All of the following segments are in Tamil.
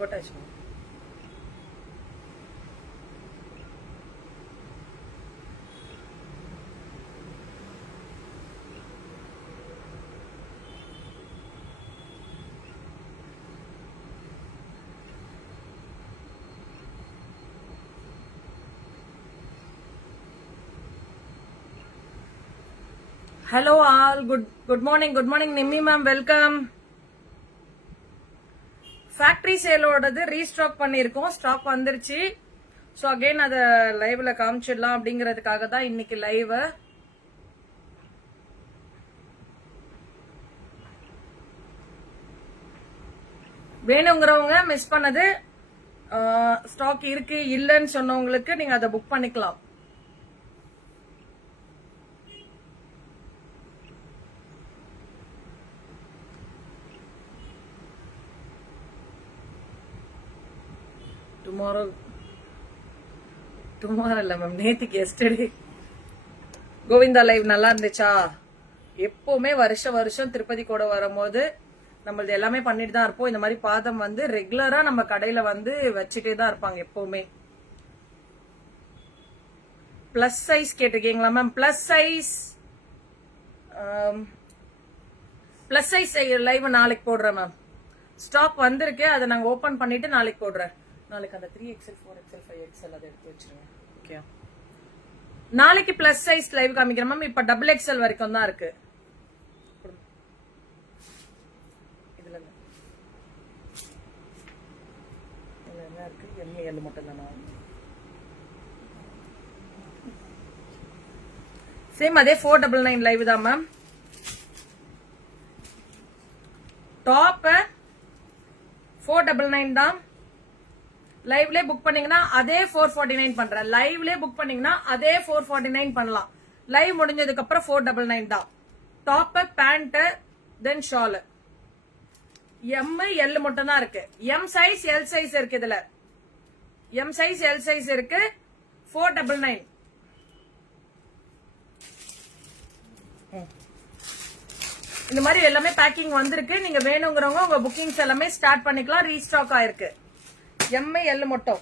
போட்டாச்சு. Hello all, good morning Nimmi ma'am, welcome. Factory சேலோடது ரீஸ்டாக் பண்ணிருக்கோம், ஸ்டாக் வந்துருச்சு. ஸோ அகைன் அதை லைவ்ல காமிச்சிடலாம் அப்படிங்கறதுக்காக தான் இன்னைக்கு லைவ். வேணுங்கிறவங்க மிஸ் பண்ணது ஸ்டாக் இருக்கு இல்லைன்னு சொன்னவங்களுக்கு நீங்க அதை புக் பண்ணிக்கலாம். டுமாரோ இல்ல மேம், நேத்துக்கு எஸ்டர்டே கோவிந்தா லைவ் நல்லா இருந்துச்சா? எப்பவுமே வருஷம் திருப்பதி கூட வரும்போது நம்மளது எல்லாமே பண்ணிட்டு தான் இருப்போம். இந்த மாதிரி பாதம் வந்து ரெகுலரா நம்ம கடையில வந்து வச்சுட்டே தான் இருப்பாங்க எப்பவுமே. பிளஸ் சைஸ் கேட்டிருக்கீங்களா மேம்? பிளஸ் சைஸ் லைவ் நாளைக்கு போடுறேன் மேம். ஸ்டாக் வந்திருக்கு, அதை நாங்க ஓபன் பண்ணிட்டு நாளைக்கு போடுறேன். நாளைக்கு அந்த 3XL 4XL 5XL அதை எடுத்து வச்சிருங்க. ஓகே, நாளைக்கு பிளஸ் சைஸ் லைவ் காமிக்கிறேன் மேம். இப்ப XXL வரைக்கும் தான் இருக்கு. இதுல என்ன இருக்கு? ML மட்டும் தானா? சேம் அதே 499 லைவ் தான் மேம். டாப் 499 தான். லைவ்ல புக் பண்ணீங்கன்னா அதே 449 பண்றேன். லைவ்ல புக் பண்ணீங்கன்னா அதே 449 பண்ணலாம். லைவ் முடிஞ்சதுக்கு அப்புறம் 499 தான். டாப், பேண்ட், தென் ஷால். M L மட்டும் தான் இருக்கு. M சைஸ் L சைஸ் இருக்கு. இதுல M சைஸ் L சைஸ் இருக்கு. 499. இந்த மாதிரி எல்லாமே பேக்கிங் வந்திருக்கு. நீங்க வேணுங்கிறவங்க உங்க புக்கிங்ஸ் எல்லாமே ஸ்டார்ட் பண்ணிக்கலாம். ரீஸ்டாக் ஆயிருக்கு. M L மட்டும்.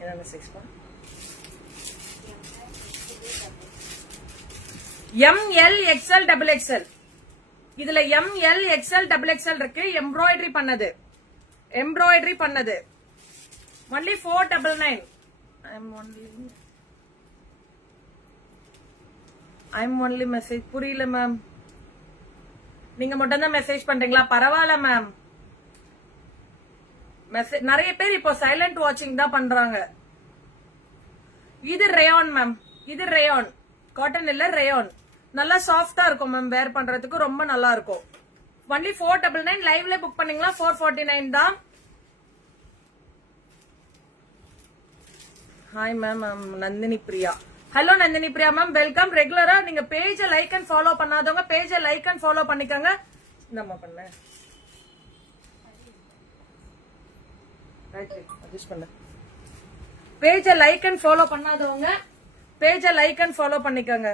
என்ன சைஸ் பா? M L XL XXL. இதுல M L XL XXL இருக்கு. எம்ப்ராய்டரி பண்ணது. only 499. I'm only message. புரியல மேம். நீங்க மட்டும் தான் மெசேஜ் பண்றீங்களா? பரவாயில்ல மேம். நிறைய பேர் இப்போ சைலண்ட் வாட்சிங் தான் பண்றாங்க. இது ரேயான் மேம். இது ரேயான், காட்டன் இல்ல, ரேயான். நல்லா சாஃப்டா இருக்கும் மேம். வேர் பண்றதுக்கு ரொம்ப நல்லா இருக்கும். only 499. லைவ்ல புக் பண்ணீங்களா 449 தான். Hi ma'am, Nandini Priya. Hello Nandini Priya ma'am, welcome. ரெகுலரா நீங்க பேஜ லைக் அண்ட் ஃபாலோ பண்ணாதவங்க பேஜ லைக் அண்ட் ஃபாலோ பண்ணிக்கோங்க. என்னம்மா பண்ண பேஜ லைக் அண்ட் ஃபாலோ பண்ணாதவங்க பேஜ லைக் அண்ட் ஃபாலோ பண்ணிக்கோங்க.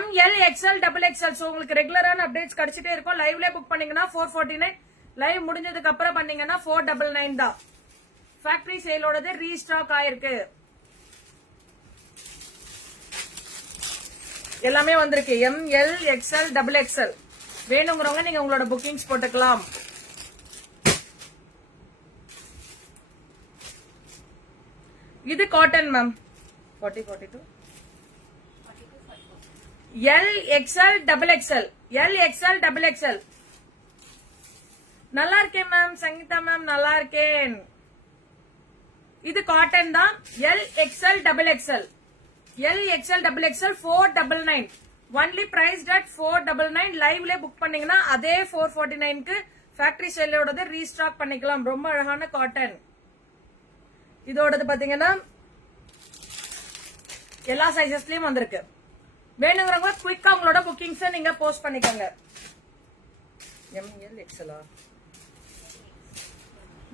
ML XL XXL. சோ உங்களுக்கு ரெகுலரான அப்டேட்ஸ் கிடைச்சிட்டே இருக்கும். லைவ்ல புக் பண்ணீங்கன்னா 449. லைவ் முடிஞ்சதுக்கு அப்புறம் பண்ணீங்கன்னா 499 தான். ஃபேக்டரி சேலோடது ரீஸ்டாக் ஆயிருக்கு. எல்லாமே வந்திருக்கு. ML XL XXL. வேணுங்கிறவங்க நீங்க உங்களோட புக்கிங்ஸ் போட்டுக்கலாம். இது cotton ma'am. 40 42 L XL XXL. L XL XXL. நல்லா இருக்கேன் மேம். சங்கீதா மேம் நல்லா இருக்கேன். இது காட்டன் தான். L XL XXL. L XL XXL 499. Only priced at 499. லைவ்ல புக் பண்ணீங்கன்னா அதே 449க்கு ஃபேக்டரி சேலோடது ரீஸ்டாக் பண்ணிக்கலாம். ரொம்ப அழகான காட்டன். இதோடது பாத்தீங்கன்னா எல்லா சைசஸ்லயும் வந்திருக்கு. வேணுங்கிறவங்க குயிக்கா உங்களோட புக்கிங்ஸ் நீங்க போஸ்ட் பண்ணிக்கோங்க. ML XL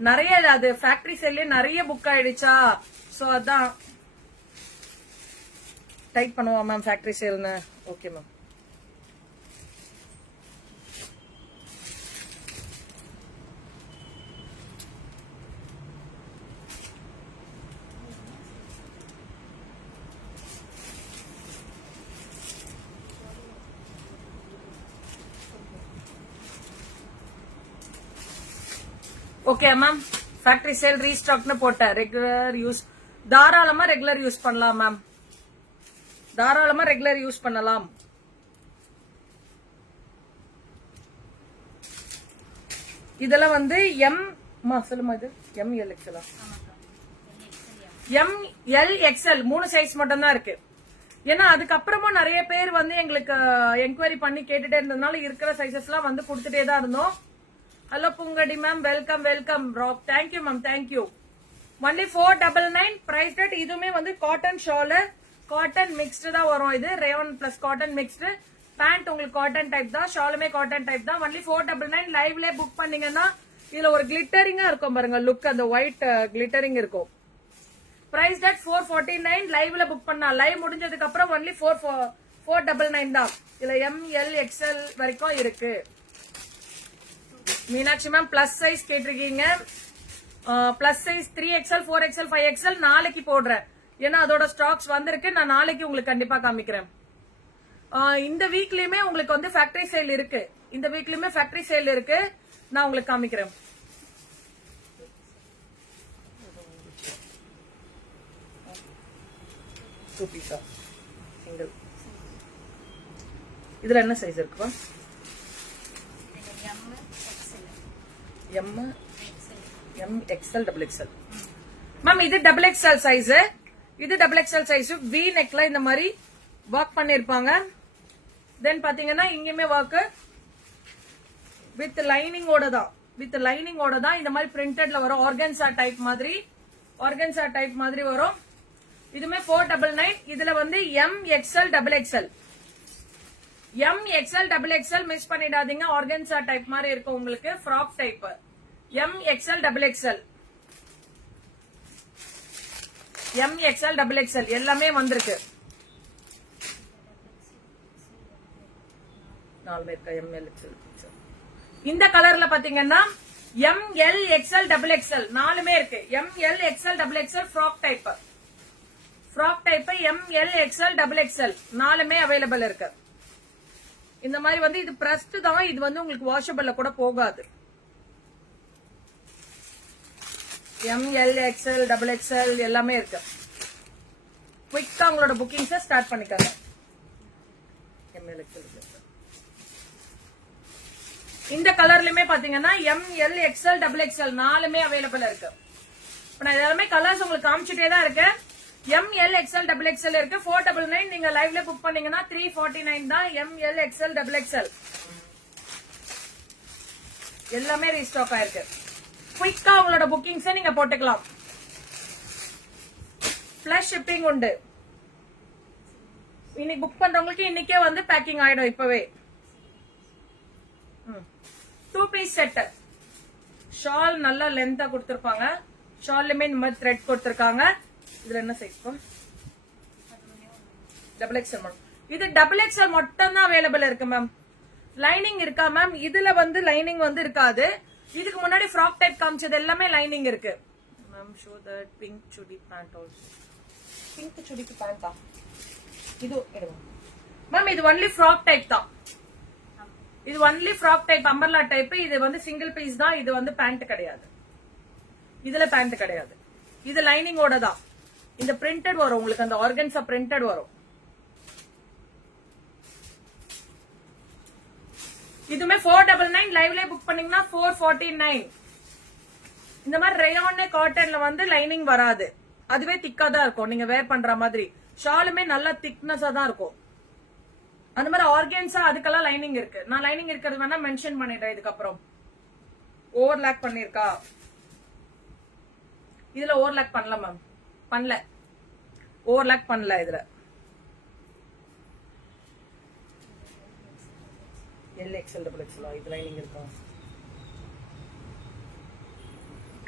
நிறைய அது ஃபேக்டரி சேல்ல நிறைய புக் ஆயிடுச்சா? ஸோ அதான் டைப் பண்ணுவோம் மேம் ஃபேக்டரி சேல்னு. Okay ma'am. Okay ma'am. Factory sale ரீஸ்டாக்னு போட்டேன். ரெகுலர் யூஸ் தாராளமா ரெகுலர் யூஸ் பண்ணலாம் மேம். தாராளமா ரெகுலர் யூஸ் பண்ணலாம். இதெல்லாம் வந்து சொல்லுமா இது ML XL ML XL 3 size மட்டும் தான் இருக்கு. ஏன்னா அதுக்கப்புறமா நிறைய பேர் வந்து எங்களுக்கு என்கொயரி பண்ணி கேட்டுட்டே இருந்ததுனால இருக்கிற சைசஸ் எல்லாம் வந்து கொடுத்துட்டே தான் இருந்தோம். Hello Poongadi ma'am, welcome welcome. Thank you ma'am, thank you. Only 499 price rate. இதுவுமே வந்து காட்டன் ஷாலு, காட்டன் மிக்ஸ்டு தான் வரும். இது rayon plus cotton mixed. Pant உங்களுக்கு காட்டன் டைப் தான், ஷாலுமே காட்டன் டைப் தான். ஒன்லி 499. லைவ்ல புக் பண்ணீங்கன்னா இதுல ஒரு கிளிட்டரிங்கா இருக்கும் பாருங்க, லுக் அந்த ஒயிட் கிளிட்டரிங் இருக்கும். Price rate 449. லைவ்ல புக் பண்ணா லைவ் முடிஞ்சதுக்கு அப்புறம் ஒன்லி 499 தான். இதுல ML XL வரைக்கும் இருக்கு. மீனாட்சி மேம் பிளஸ் சைஸ் கேட்டிருக்கீங்க. Plus size 3XL 4XL 5XL நாளைக்கு போடுறேன். ஏன்னா அதோட ஸ்டாக்ஸ் வந்திருக்கு. நான் நாளைக்கு உங்களுக்கு கண்டிப்பா காமிக்கிறேன். இந்த வீக்லயுமே உங்களுக்கு வந்து ஃபேக்டரி சேல் இருக்கு. இந்த வீக்லயுமே ஃபேக்டரி சேல் இருக்கு. நான் உங்களுக்கு காமிக்கிறேன். இதுல என்ன சைஸ் இருக்குப்பா? M XL XXL. மேம் இது XXL சைஸ். இது XXL சைஸ். V நெக்ல இந்த மாதிரி ஒர்க் பண்ணிருப்பாங்க. தென் பாத்தீங்கன்னா இங்கேயுமே ஒர்க் வித் லைனிங்கோட தான். வித் லைனிங்கோட தான் இந்த மாதிரி பிரிண்டட்ல வரும். ஆர்கன்சா டைப் மாதிரி, ஆர்கன்சா டைப் மாதிரி வரும். இதுமே 499. இதுல வந்து M XL XXL. M XL XXL miss பண்ணிடாதீங்க. ஆர்கன்சா டைப் மாதிரி இருக்கும் உங்களுக்கு. Frock type M XL XXL. M XL XXL எல்லாமே வந்திருக்கு. 4 பேருக்கு ML XL. இந்த கலர்ல பாத்தீங்கன்னா ML XL XXL 4மே இருக்கு. ML XL XXL frock type. Frock type ML XL XXL 4மே அவைலபிள் இருக்கு. இந்த மாதிரி வந்து இது பிரஸ்ட் தான். இது வந்து உங்களுக்கு வாஷபிள்ல கூட போகாது. ML XL XXL எல்லாமே இருக்கு. குவிக்கா உங்களோட புக்கிங்ஸை ஸ்டார்ட் பண்ணிக்கோங்க. ML XL இந்த கலர்லயுமே பாத்தீங்கன்னா ML XL XXL 4மே அவைலபிள் இருக்கு. நான் எல்லாமே கலர்ஸ் உங்களுக்கு காமிச்சிட்டே தான் இருக்கேன். ML XL XXL இருக்கு. 499. நீங்க லைவ்ல புக் பண்ணீங்கன்னா 349 தான். ML XL XXL எல்லாமே ரீஸ்டாக் ஆயிருக்கு. குயிக்கா உங்களோட புக்கிங்ஸை நீங்க போட்டுக்கலாம். பிளஸ் ஷிப்பிங் உண்டு. இன்னைக்கு புக் பண்றவங்களுக்கு இன்னைக்கே வந்து பேக்கிங் ஆயிடும். இப்பவே 2 பீஸ் செட். ஷால் நல்லா லென்த்தா கொடுத்திருப்பாங்க. ஷால்லுமே இந்த மாதிரி த்ரெட் கொடுத்திருக்காங்க. இதுல என்ன சைஸ்? XXL. இது XXL மட்டும் தான் அவைலபிள் இருக்கு மேம். லைனிங் இருக்கா மேம்? இதுல வந்து லைனிங் வந்து இருக்காது. இதுக்கு முன்னாடி ஃப்ராக் டைப் காமிச்சது எல்லாமே லைனிங் இருக்கு. Ma'am show that pink chudi pant also. Pink சுடிக்கு பேண்டா? இது எடுங்க மேம். இது ஒன்லி ஃப்ராக் டைப் தான். இது only frock type, umbrella type. இது வந்து சிங்கிள் பீஸ் தான். இது வந்து பேண்ட் கிடையாது. இதுல பேண்ட் கிடையாது. இது லைனிங்கோட தான். இந்த பிரிண்டட் வரும் உங்களுக்கு. அந்த ஆர்கன்ஸா பிரிண்டட் வரும். இதுமே 499. லைவ்ல புக் பண்ணீங்கன்னா 449. இந்த மாதிரி ரேயான் காட்டன்ல வந்து லைனிங் வராது. அதுவே திக்கா தான் இருக்கும். நீங்க வேர் பண்ற மாதிரி. ஷாலுமே நல்ல திக்னஸா தான் இருக்கும். அந்த மாதிரி ஆர்கன்ஸா அதுக்கெல்லாம் லைனிங் இருக்கு. நான் லைனிங் இருக்கிறது வேணா மென்ஷன் பண்ணிடுறேன். இதுக்கப்புறம் ஓவர்லாக் பண்ணிருக்கா? இதுல ஓவர்லாக் பண்ணல மேம். பண்ணல, ஓவர்லாக் பண்ணல. இதுல LXL XXL இது லைனிங் இருக்கா?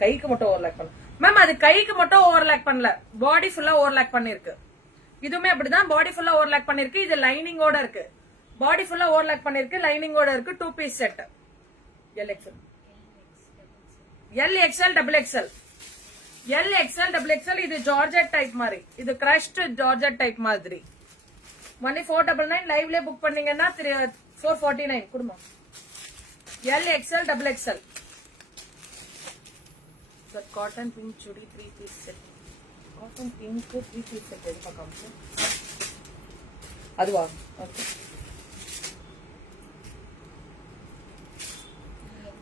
கைக்கு மட்டும் ஓவர்லாக் பண்ண மேம், அது கைக்கு மட்டும் ஓவர்லாக் பண்ணல, பாடி ஃபுல்லா ஓவர்லாக் பண்ணிருக்கு. இதுவுமே அப்படிதான், பாடி ஃபுல்லா ஓவர்லாக் பண்ணிருக்கு. இது லைனிங்கோட இருக்கு, பாடி ஃபுல்லா ஓவர்லாக் பண்ணிருக்கு, லைனிங்கோட இருக்கு. 2 piece set. L XL, L XL, double XL, L XL, double XL. இது ஜார்ஜெட் டைப் மாதிரி, இது கிரஷ்ட் ஜார்ஜெட் டைப் மாதிரி. ஒன்லி 499. லைவ்ல புக் பண்ணீங்கன்னா 449 குடும்பம். L XL, double XL. Cotton pink chudi 3 piece set. Cotton pink 3 piece set எது பார்க்காம அதுவா? ஓகே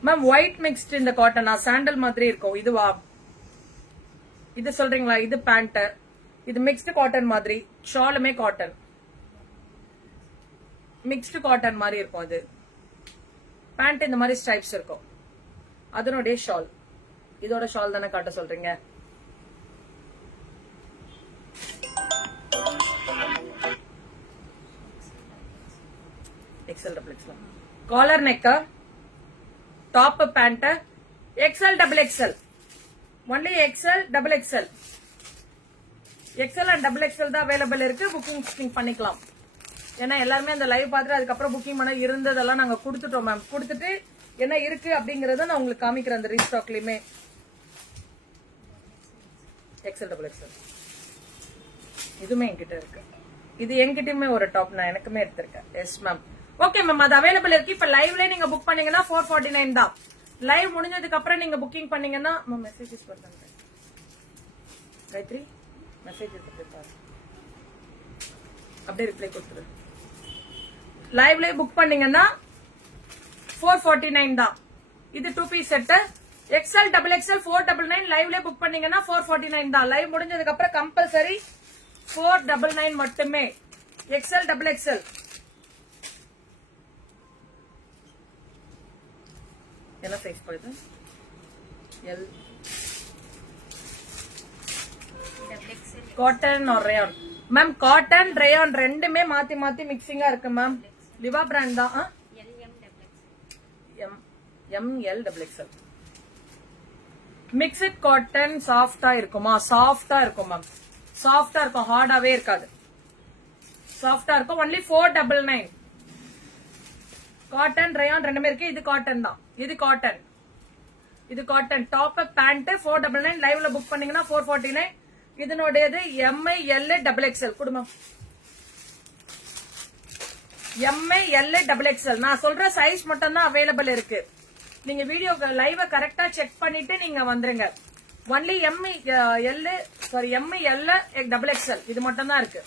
மேம், ஒயிட் மிக்ஸ்ட் இந்த காட்டனா சாண்டல் மாதிரி இருக்கும். இதுவா? இது சொல்றீங்களா? இது பேண்ட், இது மிக்ஸ்டு காட்டன் மாதிரி. ஷாலுமே காட்டன், மிக்ஸ்டு காட்டன் மாதிரி இருக்கும். அது பேண்ட் இந்த மாதிரி ஸ்ட்ரைப்ஸ் இருக்கும். அதனுடைய ஷால், இதோட ஷால் தானே காட்ட சொல்றீங்க? XL, double XL. Collar neck, top pant, XL, double XL. Only XL, double XL. XL and double XL தான் அவைலபிள் இருக்கு. புக்கிங் பண்ணிக்கலாம். ஏன்னா எல்லாருமே அந்த லைவ் பார்த்துட்டு அதுக்கப்புறம் புக்கிங் பண்ண இருந்ததெல்லாம் நாங்க கொடுத்துட்டோம் மேம். கொடுத்துட்டு என்ன இருக்கு அப்படிங்கறத நான் உங்களுக்கு காமிக்கிறேன் அந்த ரீஸ்டாக்லயுமே. XL, double XL. இதுமே என்கிட்ட இருக்கு. இது என்கிட்டயுமே ஒரு டாப் நான் எனக்குமே எடுத்திருக்கேன். Yes ma'am. ஓகே மேம், அது அவைலபிள் இருக்கு. இப்ப லைவ்ல நீங்க புக் பண்ணீங்கன்னா 449 தான். லைவ் முடிஞ்சதுக்கு அப்புறம் நீங்க புக்கிங் பண்ணீங்கன்னா மெசேஜஸ் பண்ணுங்க. காயத்ரி மெசேஜ் அப்படியே ரிப்ளை கொடுத்துரு. லைவ்ல புக் பண்ணீங்கன்னா 449 தான். இது 2 piece set. XL, double XL 499. லைவ்ல புக் பண்ணீங்கன்னா 449 தான். லைவ் முடிஞ்சதுக்கு அப்புறம் கம்பல்சரி 499 மட்டுமே. XL, double XL. என்ன சைஸ் போகுது? L. Cotton or rayon ma'am? Cotton rayon ரெண்டுமே மாத்தி மாத்தி மிக்சிங்கா இருக்கு மேம். லிவா பிராண்ட் தான். M L, double XL. Mixed cotton சாஃப்டா இருக்குமா? சாஃப்டா இருக்கும் மேம், சாஃப்டா இருக்கும், ஹார்டாவே இருக்காது, சாஃப்டா இருக்கும். ஒன்லி 499. காட்டன் ரேயான் ரெண்டுமே இருக்கு. இது காட்டன் தான், இது காட்டன், இது காட்டன். Top pant 499. லைவ்ல புக் பண்ணீங்கன்னா 449. இதனுடையது எம்ஐ, எல், டபுள் எக்ஸ்எல். குடும்பம் எம்ஐ, எல், டபுள் எக்ஸ்எல். நான் சொல்ற சைஸ் மட்டும் தான் அவைலபிள் இருக்கு. நீங்க வீடியோ லைவ கரெக்டா செக் பண்ணிட்டு நீங்க வந்துருங்க. Only Mi, L, sorry Mi, L, double XL இது மட்டும் தான் இருக்கு.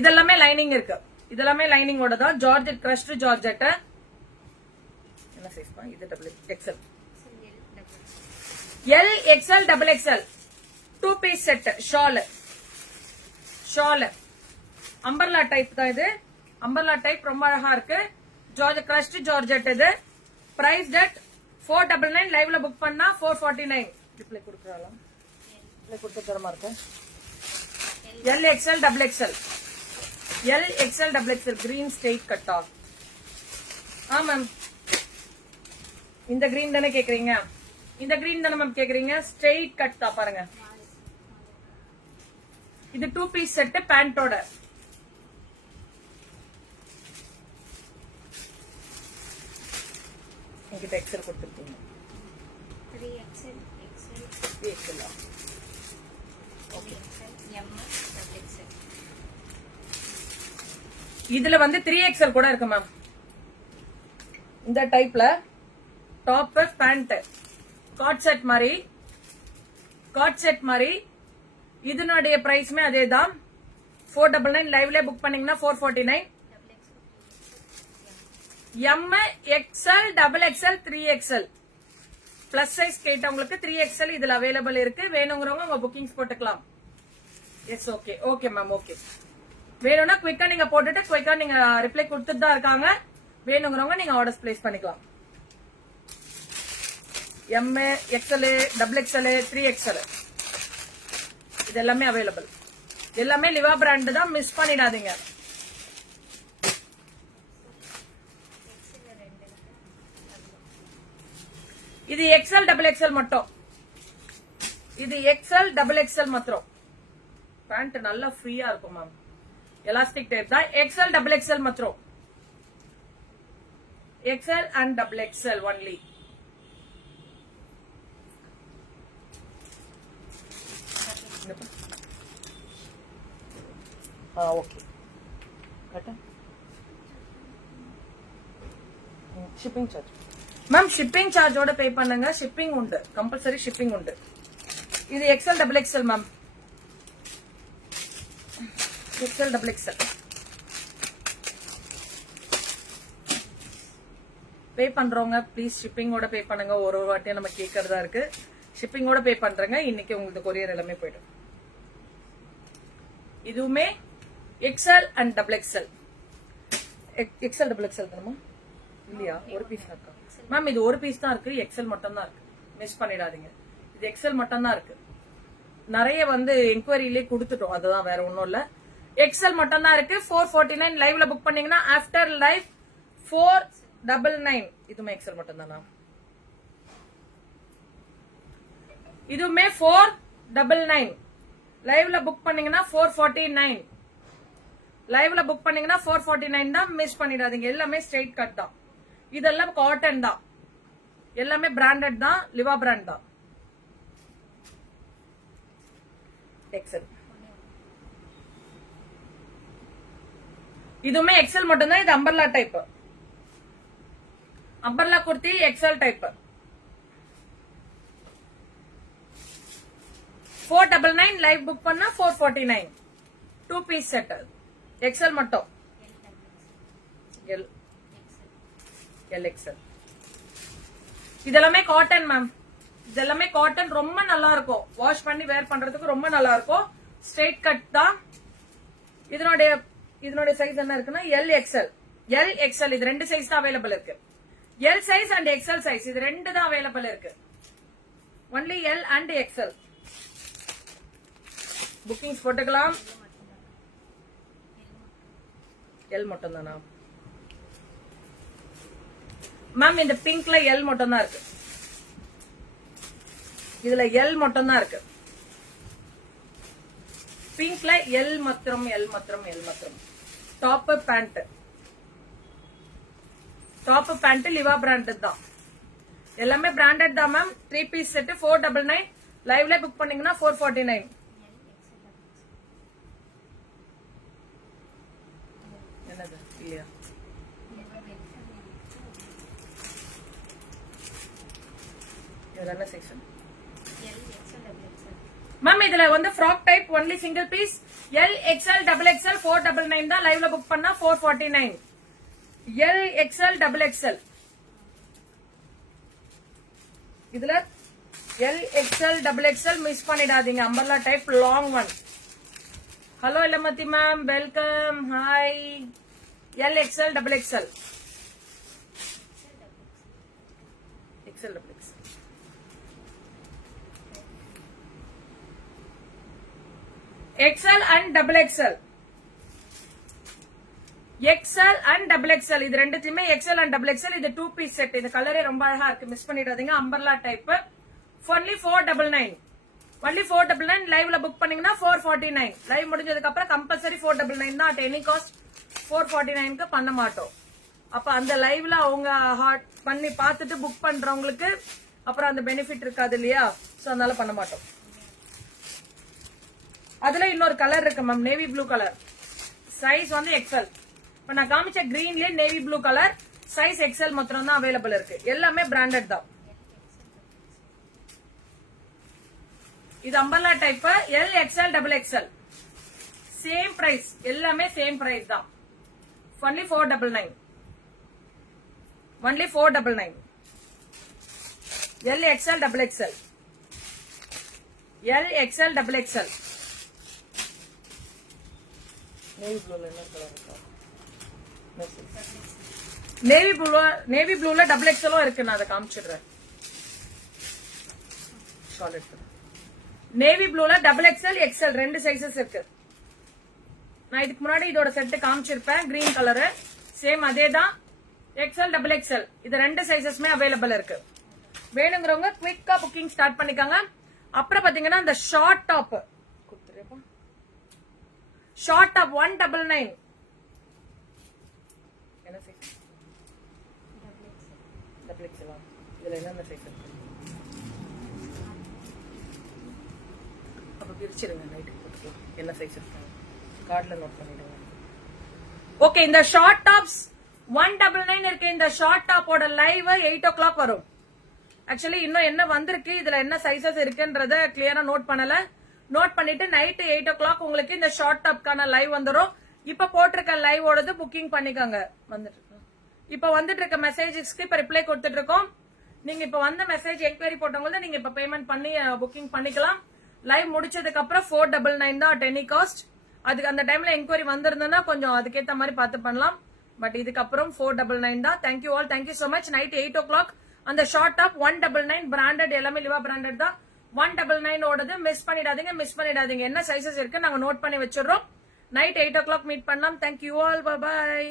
இதெல்லாமே லைனிங் இருக்கு. இதெல்லாமே லைனிங்கோட தான். Georgette, crushed georgette. என்ன சைஸ் பா? இது double XL. L, XL, double XL. 2 piece set. Shawl, shawl umbrella type தான் இது. அம்பர்லா டைப் ரொம்ப அழகா இருக்கு. Georgette, crushed georgette. இது பிரைஸ் டெட் 499. லைவ்ல புக் பண்ணா 449. ரிப்ளை கொடுக்கறாலாம், ரிப்ளை கொடுத்து தரமா இருக்கு. L, XL, double XL. L, XL, double XL. Green straight cut off. Ma'am இந்த கிரீன் தானே கேக்குறீங்க? இந்த கிரீன் தானே மேம் கேக்குறீங்க? ஸ்ட்ரெயிட் கட் தான் பாருங்க. இது 2 பீஸ் செட் பேண்டோட. என்கிட்ட எக்ஸ்எல் கொடுத்துருக்கீங்க. 3XL, XL, 3XL. இதுல வந்து 3XL கூட இருக்கு மேம். இந்த டைப்ல டாப் பேண்ட் காட் செட் மாதிரி, காட் செட் மாதிரி. இதனுடைய பிரைஸ்மே அதே தான் 499. லைவ்ல புக் பண்ணீங்கன்னா 449. M, XL, double XL, 3XL. Plus size கேட்டவங்களுக்கு 3XL இதுல அவைலபிள் இருக்கு. வேணுங்கிறவங்க உங்க புக்கிங்ஸ் போட்டுக்கலாம். Yes okay, okay ma'am, okay. வேணும்னா குயிக்கா நீங்க போட்டுட்டு குயிக்கா நீங்க ரிப்ளை கொடுத்துட்டு தான் இருக்காங்க. வேணுங்கிறவங்க நீங்க ஆர்டர்ஸ் பிளேஸ் பண்ணிக்கலாம். M, XL, double XL, 3XL இது எல்லாமே அவைலபிள். எல்லாமே லிவா பிராண்ட் தான், மிஸ் பண்ணிடாதீங்க. இது எக்ஸ்எல் டபுள் எக்ஸ்எல் மட்டும். இது எக்ஸ்எல் டபுள் எக்ஸ்எல் மாத்திரம். பேண்ட் நல்லா ஃப்ரீயா இருக்கும் மேம். எலாஸ்டிக் டைப் தான். எக்ஸ்எல் டபுள் எக்ஸ்எல் மாத்திரம். XL and double XL only. Okay. Shipping charge ma'am. Shipping சார்ஜோட பே பண்ணுங்க. ஷிப்பிங் உண்டு, கம்பல்சரி ஷிப்பிங் உண்டு. இது XL double XL ma'am. XL double XL pay பண்றவங்க ப்ளீஸ் ஷிப்பிங்கோட பே பண்ணுங்க. ஒரு வாட்டியும் நம்ம கேட்கறதா இருக்கு. ஷிப்பிங்கோட பே பண்றேங்க. இன்னைக்கு உங்களுக்கு கொரியர் எல்லாமே போயிடும். இதுவுமே XL and double XL. XL double XL தானமா இல்லையா? ஒரு பீஸ் தான் இருக்கா மேம்? இது ஒரு பீஸ் தான் இருக்கு. எக்ஸ்எல் மட்டும் தான் இருக்கு. மிஸ் பண்ணிடாதீங்க. இது எக்ஸ்எல் மட்டும் தான் இருக்கு. நிறைய என்கொயரியிலே கொடுத்துட்டோம். அதுதான், வேற ஒன்னும் இல்ல. எக்ஸ்எல் மட்டும் தான் இருக்கு. 449 லைவ்ல புக் பண்ணீங்கன்னா ஆஃப்டர் லைவ் 499. இதுவுமே எக்ஸ்எல் மட்டும் தானா? இதுவுமே 499 லைவ்ல புக் பண்ணீங்கன்னா 449. லைவ்ல புக் பண்ணீங்கன்னா 449 தான். மிஸ் பண்ணிடாதீங்க. எல்லாமே ஸ்ட்ரெயிட் கட் தான். இதெல்லாம் காட்டன் தான். எல்லாமே பிராண்டட் தான். லிவா பிராண்ட் தான். எக்ஸ்எல். இதுவுமே எக்ஸ்எல் மட்டும் தான். இது umbrella type. Umbrella kurti XL type. 499 live book பண்ணா 449. 2 பீஸ் செட். எக்ஸ்எல் மட்டும். L XL. இதெல்லாமே காட்டன் மேம். இதெல்லாமே காட்டன். ரொம்ப நல்லா இருக்கும். வாஷ் பண்ணி வேர் பண்றதுக்கு ரொம்ப நல்லா இருக்கும். ஸ்ட்ரெயிட் கட் தான். இதனுடைய சைஸ் என்ன இருக்குன்னா எல் எக்ஸ்எல். எல் எக்ஸ்எல் இது ரெண்டு சைஸ் தான் அவைலபிள் இருக்கு. L size and XL size இது ரெண்டு தான் அவைலபிள் இருக்கு. Only L and XL. Bookings போட்டுக்கலாம். எல் மட்டும் தானா மேம்? இந்த பிங்க்ல எல் மட்டும் தான் இருக்கு. இதுல எல் மட்டும் தான் இருக்கு. பிங்க்ல எல் மாத்திரம். எல் மாத்திரம். எல் மாத்திரம். Top pant. Top pant Liva branded தான். எல்லாமே பிராண்டட் தான் மேம். 3 piece set 499. லைவ்ல புக் பண்ணீங்கன்னா 449. என்னது இல்லையா? என்ன செக்ஷன் மேம்? இதுல frock type only single piece. L XL double XL 499 தான். லைவ்ல புக் பண்ணா 449. L XL double XL. இதுல L XL double XL miss பண்ணிடாதீங்க. Umbrella type long one. Hello Ilamathi ma'am, welcome. Hi. L XL double XL. XL double XL. XL and double XL. XL and double XL இது ரெண்டுத்தையுமே எக்ஸ்எல் அண்ட் டபுள் எக்ஸ்எல். இது 2 பீஸ் செட். இந்த கலரே ரொம்ப அழகா இருக்கு. மிஸ் பண்ணிடாதீங்க. Umbrella type. ஒன்லி 499. ஒன்லி 499. லைவ்ல புக் பண்ணீங்கன்னா 449. லைவ் முடிஞ்சதுக்கு அப்புறம் கம்பல்சரி 499 தான். அட் எனி காஸ்ட் 449க்கு பண்ண மாட்டோம். அப்ப அந்த லைவ்ல அவங்க ஹார்ட் பண்ணி பார்த்துட்டு புக் பண்றவங்களுக்கு அப்புறம் அந்த பெனிஃபிட் இருக்காது இல்லையா? சோ அதனால பண்ண மாட்டோம். அதுல இன்னொரு கலர் இருக்கு மேம். Navy blue colour. Size XL. இப்ப நான் காமிச்ச கிரீன்லயே navy blue colour. Size XL மாத்திரம் தான் அவைலபிள் இருக்கு. எல்லாமே பிராண்டட் தான். இது umbrella type. L XL double XL. Same price. எல்லாமே சேம் பிரைஸ் தான். Only 499. Only 499. L XL double XL. L XL double XL. Navy ப்ளூல என்ன கலர் இருக்கா? நேவி ப்ளூல டபுள் எக்ஸ்எலும் இருக்கு. நான் அதை காமிச்சிடுறேன். நேவி ப்ளூல டபுள் எக்ஸ்எல் எக்ஸ்எல் ரெண்டு சைசஸ் இருக்கு. நான் இதுக்கு முன்னாடி இதோட செட் காமிச்சிருப்பேன். கிரீன் கலரு சேம் அதே தான். எக்ஸ்எல் டபுள் எக்ஸ்எல் இது ரெண்டு சைசஸ்மே அவைலபிள் இருக்கு. வேணுங்கிறவங்க குவிக்கா புக்கிங் ஸ்டார்ட் பண்ணிக்கோங்க. அப்புறம் பாத்தீங்கன்னா இந்த ஷார்ட் டாப் கொடுத்துருப்பா, ஷார்ட் டாப் 199. என்ன சைஸ்? Double XL. இதுல என்ன சைஸ் இருக்கு? அப்ப பிரிச்சிருங்க, நைட்டுக்கு போட்டுக்கலாம். என்ன சைஸ் இருக்கு கார்ட்ல நோட் பண்ணிடுங்க. ஓகே, இந்த ஷார்ட் டாப்ஸ் 199 இருக்கு. இந்த ஷார்ட் டாப்போட லைவ் 8 o'clock வரும். ஆக்சுவலி இன்னும் என்ன வந்திருக்கு, இதுல என்ன சைசஸ் இருக்குன்றத கிளியரா நோட் பண்ணல. நோட் பண்ணிட்டு நைட் 8 o'clock உங்களுக்கு இந்த ஷார்ட் டாப்க்கான லைவ் வந்துரும். இப்ப போட்டிருக்க லைவோடது புக்கிங் பண்ணிக்கோங்க. வந்துட்டு இருக்கு. இப்ப வந்துட்டு இருக்க மெசேஜஸ்க்கு இப்ப ரிப்ளை கொடுத்துட்டு இருக்கோம். நீங்க இப்ப வந்த மெசேஜ் என்கொயரி போட்டவங்க நீங்க இப்ப பேமெண்ட் பண்ணி புக்கிங் பண்ணிக்கலாம். லைவ் முடிச்சதுக்கு அப்புறம் 499 தான் டெனி காஸ்ட். அதுக்கு அந்த டைம்ல என்கொயரி வந்திருந்ததுன்னா கொஞ்சம் அதுக்கேத்த மாதிரி பார்த்து பண்ணலாம். பட் இதுக்கப்புறம் 499 தான். Thank you all, thank you so much. Night 8 o'clock அந்த ஷார்ட் டாப் 199 பிராண்டட், எல்லாமே லிவா பிராண்டட் தான். 199 ஓடது மிஸ் பண்ணிடாதீங்க. என்ன சைசஸ் இருக்கு நாங்க நோட் பண்ணி வச்சிடுறோம். நைட் 8 o'clock மீட் பண்ணலாம். Thank you all, by.